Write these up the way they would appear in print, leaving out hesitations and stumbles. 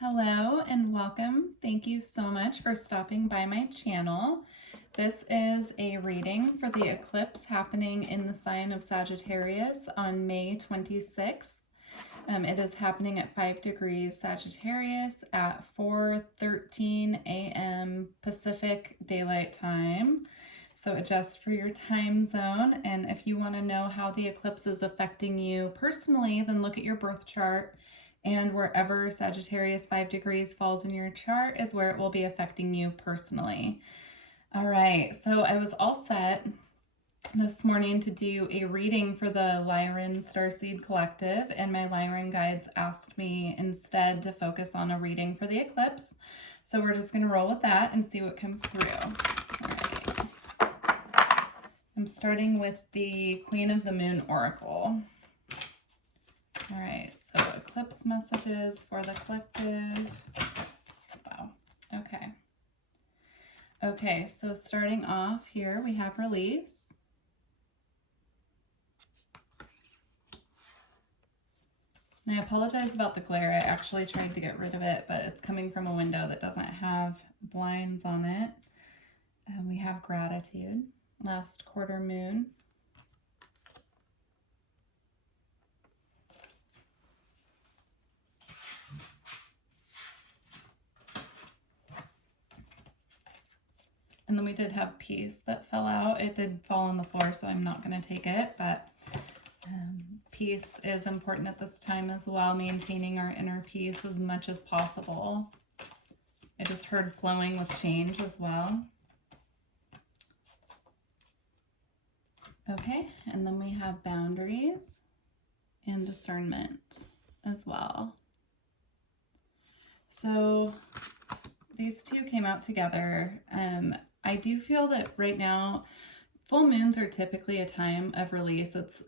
Hello and welcome. Thank you so much for stopping by my channel. This is a reading for the eclipse happening in the sign of Sagittarius on May 26th. It is happening at 5 degrees Sagittarius at 4:13 a.m. Pacific Daylight Time. So adjust for your time zone. And if you want to know how the eclipse is affecting you personally, then look at your birth chart. And wherever Sagittarius 5 degrees falls in your chart is where it will be affecting you personally. All right, so I was all set this morning to do a reading for the Lyran Starseed Collective, and my Lyran guides asked me instead to focus on a reading for the eclipse. So we're just going to roll with that and see what comes through. All right. I'm starting with the Queen of the Moon Oracle. All right, so eclipse messages for the collective. Wow, okay. Okay, so starting off here, we have release. And I apologize about the glare. I actually tried to get rid of it, but it's coming from a window that doesn't have blinds on it. And we have gratitude, last quarter moon. And then we did have peace that fell out. It did fall on the floor, so I'm not going to take it, but peace is important at this time as well, maintaining our inner peace as much as possible. I just heard flowing with change as well. Okay, and then we have boundaries and discernment as well. So these two came out together. I do feel that right now, full moons are typically a time of release. It's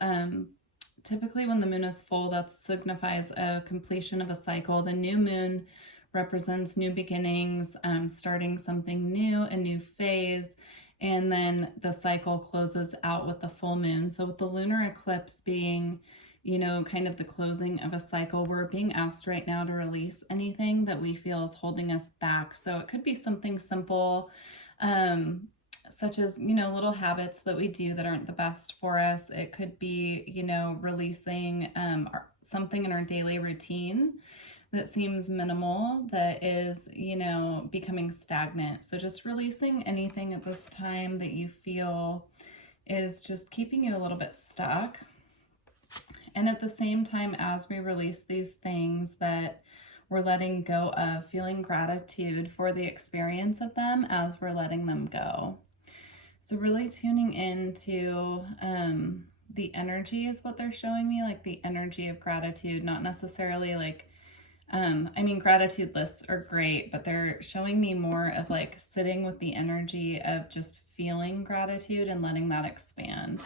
typically when the moon is full, that signifies a completion of a cycle. The new moon represents new beginnings, starting something new, a new phase, and then the cycle closes out with the full moon. So with the lunar eclipse being, you know, kind of the closing of a cycle, we're being asked right now to release anything that we feel is holding us back. So it could be something simple, such as, you know, little habits that we do that aren't the best for us. It could be, you know, releasing something in our daily routine that seems minimal, that is, you know, becoming stagnant. So just releasing anything at this time that you feel is just keeping you a little bit stuck. And at the same time, as we release these things that we're letting go of, feeling gratitude for the experience of them as we're letting them go. So really tuning into the energy is what they're showing me, like the energy of gratitude, not necessarily like, I mean, gratitude lists are great, but they're showing me more of like sitting with the energy of just feeling gratitude and letting that expand.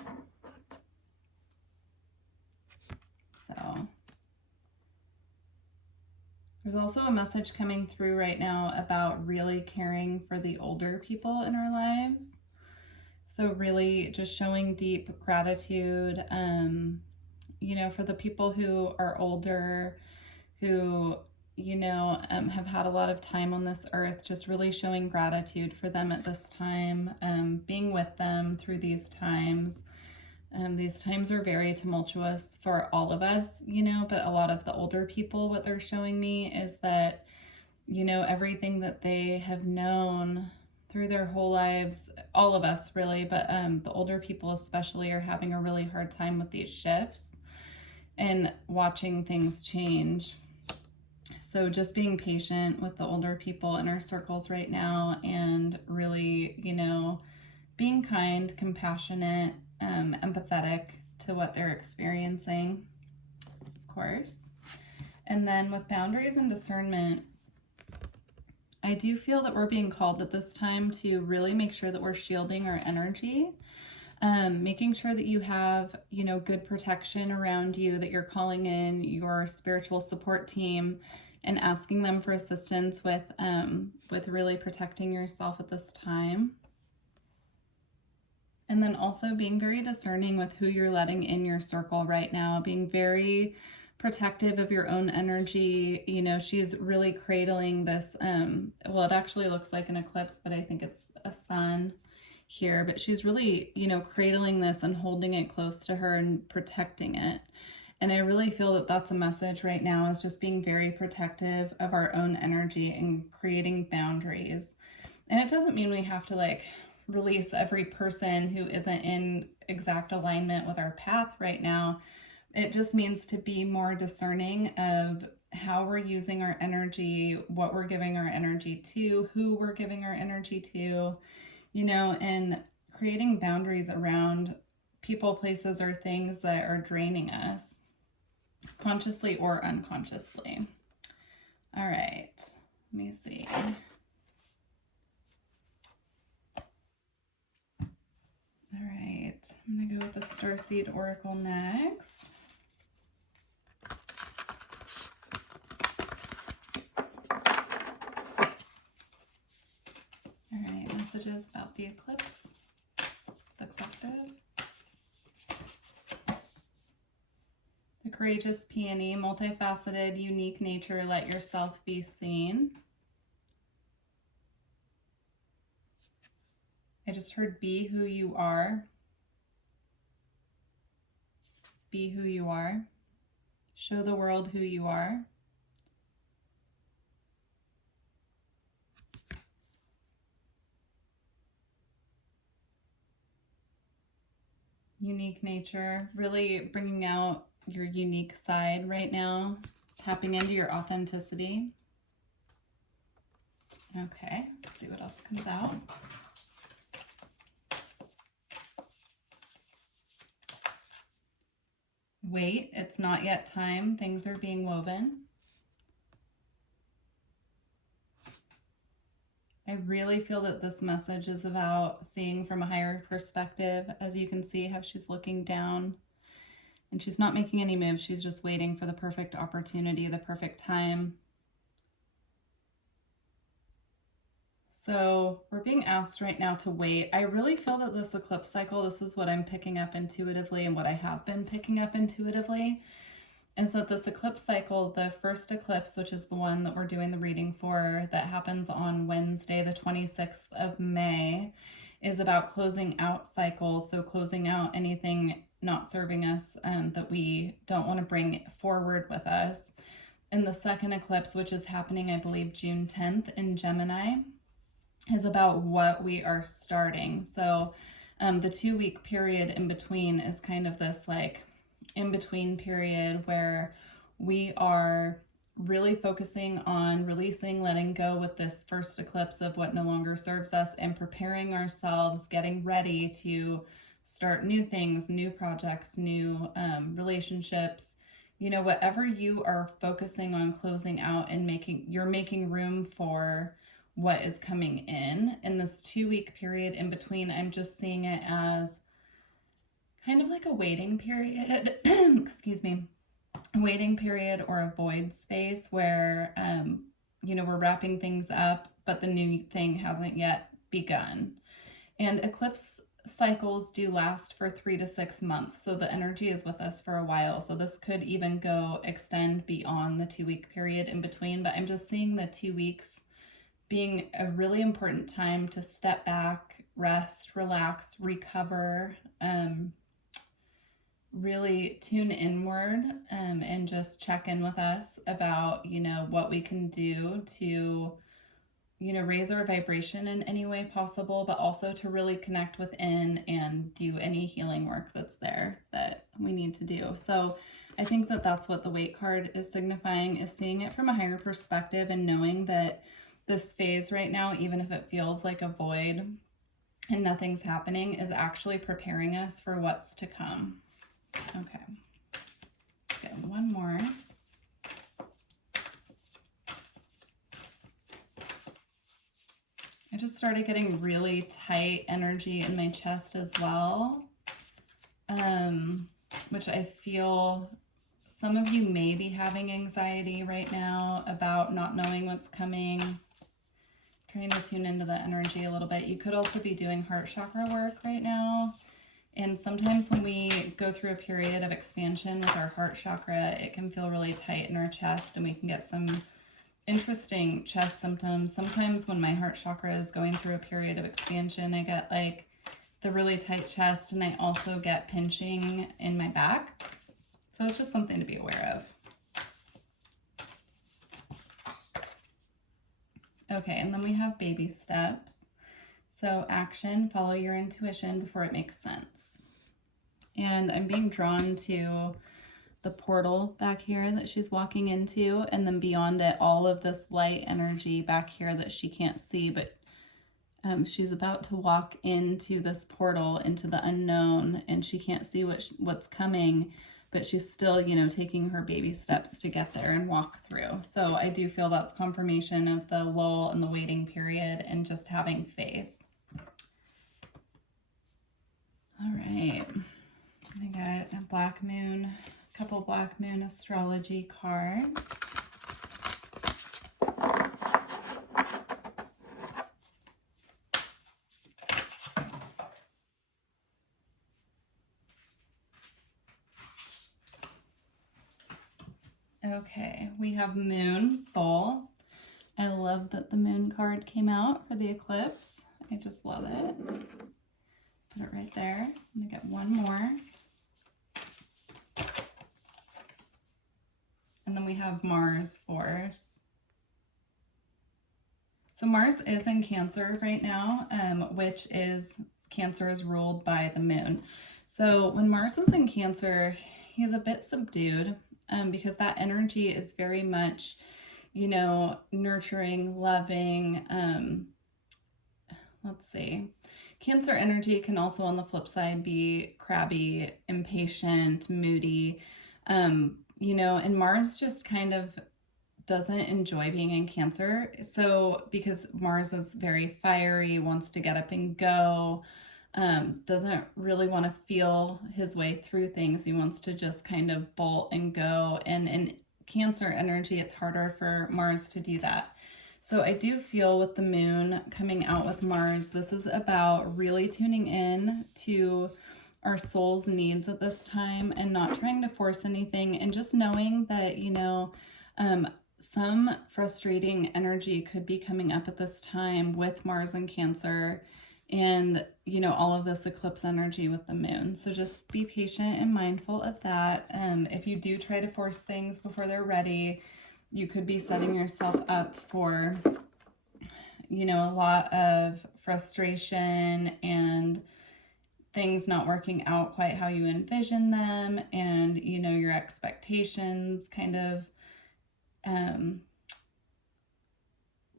So there's also a message coming through right now about really caring for the older people in our lives. So really just showing deep gratitude, you know, for the people who are older, who, you know, have had a lot of time on this earth, just really showing gratitude for them at this time, being with them through these times. These times are very tumultuous for all of us, you know, but a lot of the older people, what they're showing me is that, you know, everything that they have known through their whole lives, all of us really, but the older people especially are having a really hard time with these shifts and watching things change. So just being patient with the older people in our circles right now and really, you know, being kind, compassionate, empathetic to what they're experiencing, of course. And then with boundaries and discernment, I do feel that we're being called at this time to really make sure that we're shielding our energy, making sure that you have, you know, good protection around you, that you're calling in your spiritual support team and asking them for assistance with really protecting yourself at this time. And then also being very discerning with who you're letting in your circle right now, being very protective of your own energy. You know, she's really cradling this, well, it actually looks like an eclipse, but I think it's a sun here, but she's really, you know, cradling this and holding it close to her and protecting it. And I really feel that that's a message right now, is just being very protective of our own energy and creating boundaries. And it doesn't mean we have to like release every person who isn't in exact alignment with our path right now. It just means to be more discerning of how we're using our energy, what we're giving our energy to, who we're giving our energy to, you know, and creating boundaries around people, places, or things that are draining us, consciously or unconsciously. All right, let me see. All right, I'm gonna go with the Starseed Oracle next. All right, messages about the eclipse, the collective. The courageous peony, multifaceted, unique nature, let yourself be seen. I just heard be who you are. Be who you are. Show the world who you are. Unique nature, really bringing out your unique side right now, tapping into your authenticity. Okay, let's see what else comes out. Wait, it's not yet time. Things are being woven. I really feel that this message is about seeing from a higher perspective. As you can see how she's looking down and she's not making any moves. She's just waiting for the perfect opportunity, the perfect time. So we're being asked right now to wait. I really feel that this eclipse cycle, this is what I'm picking up intuitively, and what I have been picking up intuitively, is that this eclipse cycle, the first eclipse, which is the one that we're doing the reading for, that happens on Wednesday, the 26th of May, is about closing out cycles. So closing out anything not serving us, that we don't want to bring forward with us. And the second eclipse, which is happening, I believe, June 10th in Gemini, is about what we are starting. So the 2-week period in between is kind of this like in-between period where we are really focusing on releasing, letting go with this first eclipse of what no longer serves us, and preparing ourselves, getting ready to start new things, new projects, new relationships, you know, whatever you are focusing on closing out and making room for what is coming in this 2-week period in between. I'm just seeing it as kind of like a waiting period, excuse me, waiting period or a void space where, you know, we're wrapping things up, but the new thing hasn't yet begun. And eclipse cycles do last for 3 to 6 months. So the energy is with us for a while. So this could even extend beyond the 2-week period in between, but I'm just seeing the 2 weeks being a really important time to step back, rest, relax, recover, really tune inward, and just check in with us about, you know, what we can do to, you know, raise our vibration in any way possible, but also to really connect within and do any healing work that's there that we need to do. So I think that that's what the Wait card is signifying, is seeing it from a higher perspective and knowing that this phase right now, even if it feels like a void and nothing's happening, is actually preparing us for what's to come. Okay, get one more. I just started getting really tight energy in my chest as well, which I feel some of you may be having anxiety right now about not knowing what's coming, trying to tune into the energy a little bit. You could also be doing heart chakra work right now. And sometimes when we go through a period of expansion with our heart chakra, it can feel really tight in our chest and we can get some interesting chest symptoms. Sometimes when my heart chakra is going through a period of expansion, I get like the really tight chest, and I also get pinching in my back. So it's just something to be aware of. Okay, and then we have baby steps. So action, follow your intuition before it makes sense. And I'm being drawn to the portal back here that she's walking into, and then beyond it, all of this light energy back here that she can't see, but she's about to walk into this portal, into the unknown, and she can't see what's coming, but she's still, you know, taking her baby steps to get there and walk through. So I do feel that's confirmation of the lull and the waiting period and just having faith. All right, I got a black moon, a couple black moon astrology cards. Okay, we have Moon, Soul. I love that the Moon card came out for the eclipse. I just love it. Put it right there. I'm gonna get one more. And then we have Mars, Force. So Mars is in Cancer right now, which is, Cancer is ruled by the Moon. So when Mars is in Cancer, he's a bit subdued. Because that energy is very much, you know, nurturing, loving. Let's see. Cancer energy can also, on the flip side, be crabby, impatient, moody. You know, and Mars just kind of doesn't enjoy being in Cancer. So because Mars is very fiery, wants to get up and go, doesn't really want to feel his way through things. He wants to just kind of bolt and go. And in Cancer energy, it's harder for Mars to do that. So I do feel with the Moon coming out with Mars, this is about really tuning in to our soul's needs at this time and not trying to force anything, and just knowing that, you know, some frustrating energy could be coming up at this time with Mars and Cancer, and, you know, all of this eclipse energy with the Moon. So just be patient and mindful of that. If you do try to force things before they're ready, you could be setting yourself up for, you know, a lot of frustration and things not working out quite how you envision them, and, you know, your expectations kind of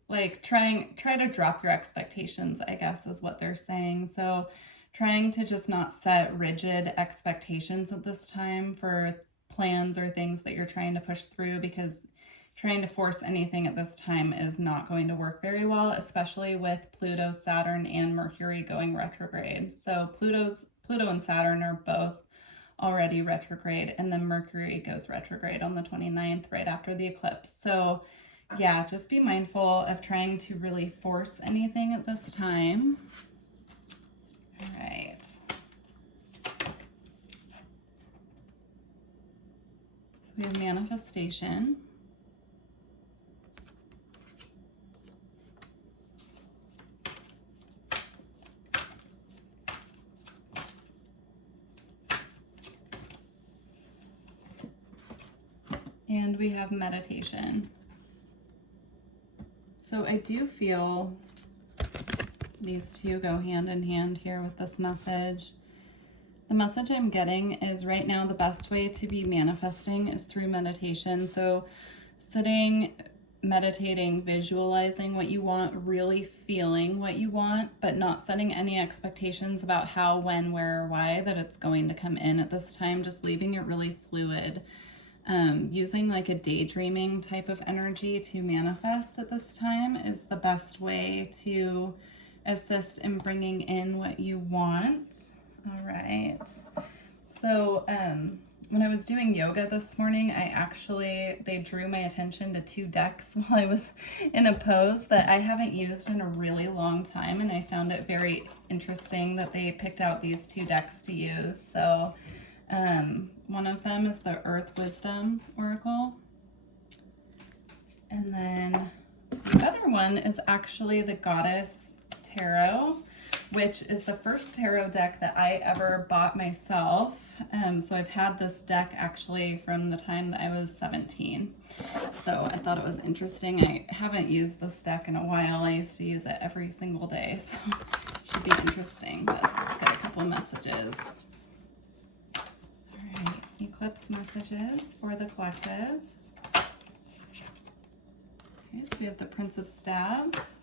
like try to drop your expectations, I guess is what they're saying. So trying to just not set rigid expectations at this time for plans or things that you're trying to push through, because trying to force anything at this time is not going to work very well, especially with Pluto, Saturn, and Mercury going retrograde. So Pluto and Saturn are both already retrograde, and then Mercury goes retrograde on the 29th, right after the eclipse. So yeah, just be mindful of trying to really force anything at this time. All right. So we have manifestation. And we have meditation. So I do feel these two go hand in hand here with this message. The message I'm getting is right now the best way to be manifesting is through meditation. So sitting, meditating, visualizing what you want, really feeling what you want, but not setting any expectations about how, when, where, or why that it's going to come in at this time, just leaving it really fluid. Using like a daydreaming type of energy to manifest at this time is the best way to assist in bringing in what you want. All right. So when I was doing yoga this morning, they drew my attention to 2 decks while I was in a pose that I haven't used in a really long time, and I found it very interesting that they picked out these 2 decks to use. So one of them is the Earth Wisdom Oracle, and then the other one is actually the Goddess Tarot, which is the first tarot deck that I ever bought myself. So I've had this deck actually from the time that I was 17. So I thought it was interesting. I haven't used this deck in a while. I used to use it every single day, so it should be interesting. But let's get a couple messages. All right, eclipse messages for the collective. Okay, so we have the Prince of Staves.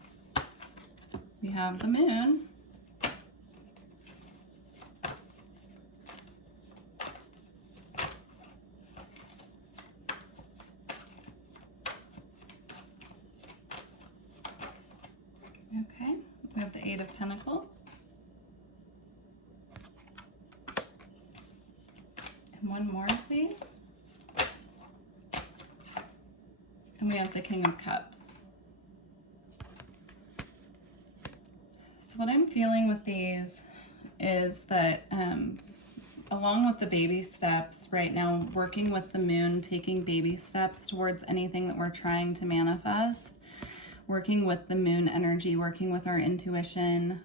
We have the Moon. Okay, we have the Eight of Pentacles. And one more, please. And we have the King of Cups. So what I'm feeling with these is that along with the baby steps right now, working with the Moon, taking baby steps towards anything that we're trying to manifest, working with the Moon energy, working with our intuition.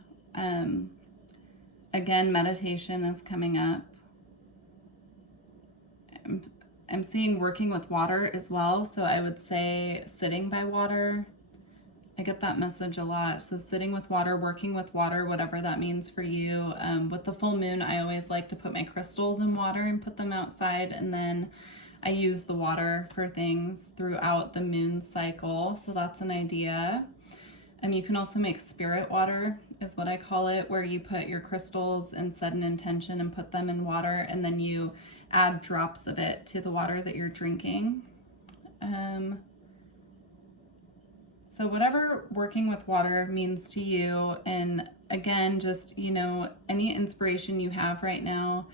Again, meditation is coming up. I'm seeing working with water as well. So I would say sitting by water. I get that message a lot. So sitting with water, working with water, whatever that means for you. With the full moon, I always like to put my crystals in water and put them outside. And then I use the water for things throughout the moon cycle. So that's an idea. You can also make spirit water, is what I call it, where you put your crystals and set an intention and put them in water, and then you add drops of it to the water that you're drinking. So whatever working with water means to you, and again, just, any inspiration you have right now,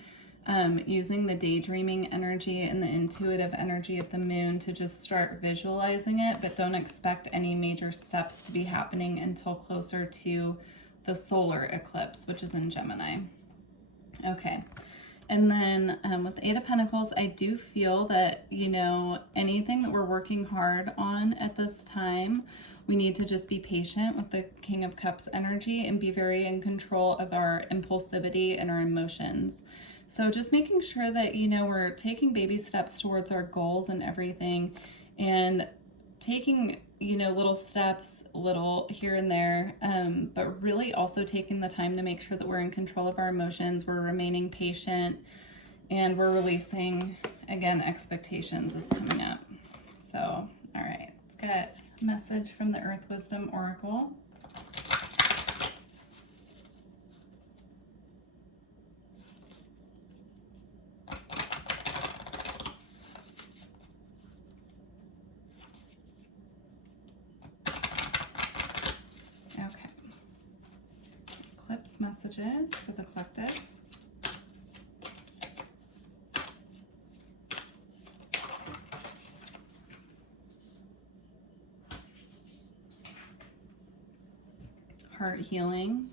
using the daydreaming energy and the intuitive energy of the moon to just start visualizing it, but don't expect any major steps to be happening until closer to the solar eclipse, which is in Gemini. Okay. And then with the Eight of Pentacles, I do feel that, anything that we're working hard on at this time, we need to just be patient with the King of Cups energy and be very in control of our impulsivity and our emotions. So just making sure that, we're taking baby steps towards our goals and everything, and taking, little steps, little here and there, but really also taking the time to make sure that we're in control of our emotions, we're remaining patient, and we're releasing, again, expectations is coming up. So, all right, let's get a message from the Earth Wisdom Oracle. Messages for the collective. Heart healing.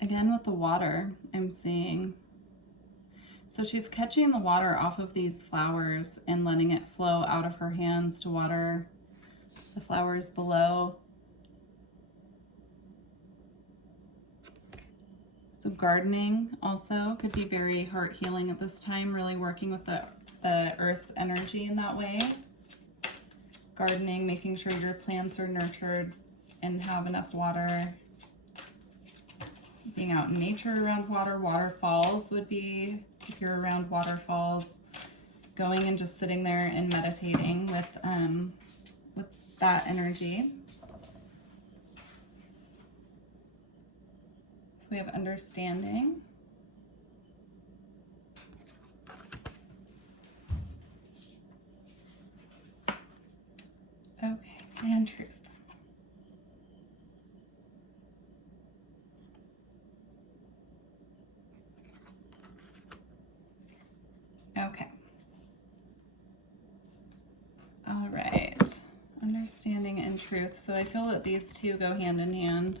Again with the water, I'm seeing. So she's catching the water off of these flowers and letting it flow out of her hands to water the flowers below. So gardening also could be very heart healing at this time, really working with the earth energy in that way. Gardening, making sure your plants are nurtured and have enough water. Being out in nature around water. Waterfalls would be, if you're around waterfalls, going and just sitting there and meditating with that energy. So we have understanding. Okay, and truth. understanding and truth. So I feel that these two go hand in hand.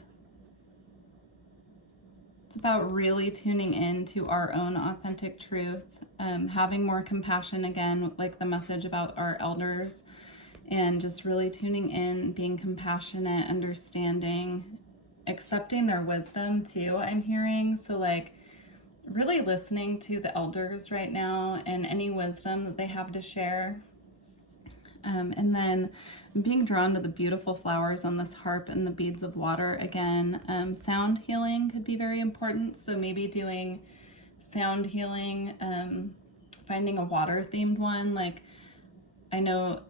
It's about really tuning in to our own authentic truth, having more compassion again, like the message about our elders, and just really tuning in, being compassionate, understanding, accepting their wisdom too, I'm hearing. So like really listening to the elders right now and any wisdom that they have to share. And then being drawn to the beautiful flowers on this harp and the beads of water again. Sound healing could be very important. So maybe doing sound healing, finding a water themed one. Like I know,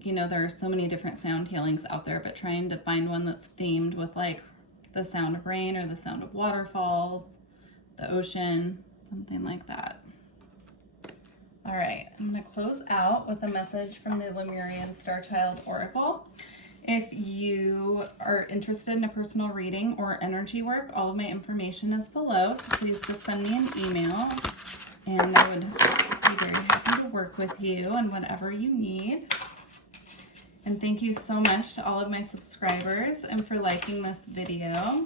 you know, there are so many different sound healings out there, but trying to find one that's themed with like the sound of rain or the sound of waterfalls, the ocean, something like that. All right, I'm going to close out with a message from the Lemurian Starchild Oracle. If you are interested in a personal reading or energy work, all of my information is below, so please just send me an email, and I would be very happy to work with you on whatever you need. And thank you so much to all of my subscribers and for liking this video.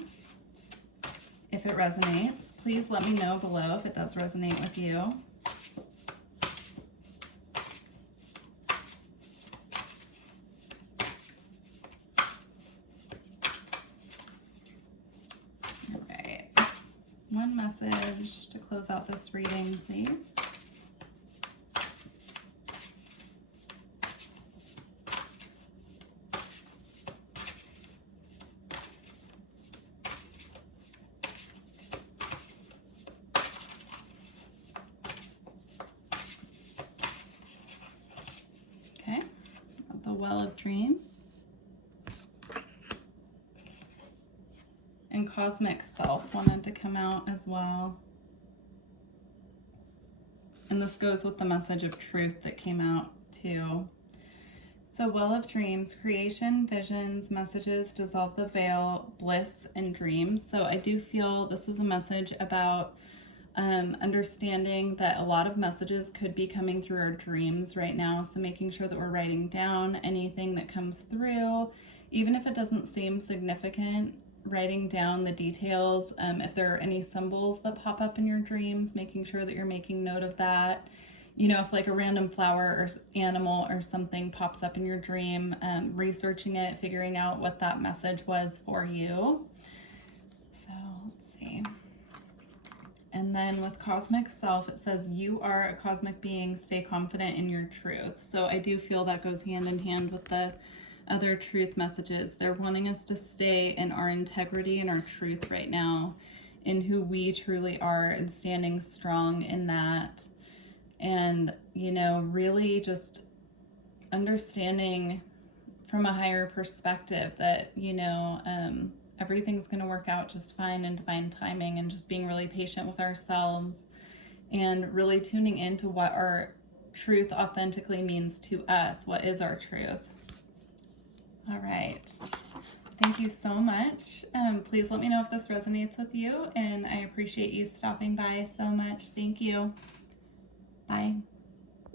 If it resonates, please let me know below if it does resonate with you. One message to close out this reading, please. Okay, the Well of Dreams. And Cosmic Self wanted to come out as well. And this goes with the message of truth that came out too. So Well of Dreams, creation, visions, messages, dissolve the veil, bliss, and dreams. So I do feel this is a message about understanding that a lot of messages could be coming through our dreams right now. So making sure that we're writing down anything that comes through, even if it doesn't seem significant, writing down the details. If there are any symbols that pop up in your dreams, making sure that you're making note of that. You know, if like a random flower or animal or something pops up in your dream, researching it, figuring out what that message was for you. So let's see. And then with Cosmic Self, it says, you are a cosmic being, stay confident in your truth. So I do feel that goes hand in hand with the other truth messages. They're wanting us to stay in our integrity and our truth right now, in who we truly are, and standing strong in that. And, you know, really just understanding from a higher perspective that, you know, everything's going to work out just fine in divine timing, and just being really patient with ourselves and really tuning into what our truth authentically means to us. What is our truth? All right. Thank you so much. Please let me know if this resonates with you, and I appreciate you stopping by so much. Thank you. Bye.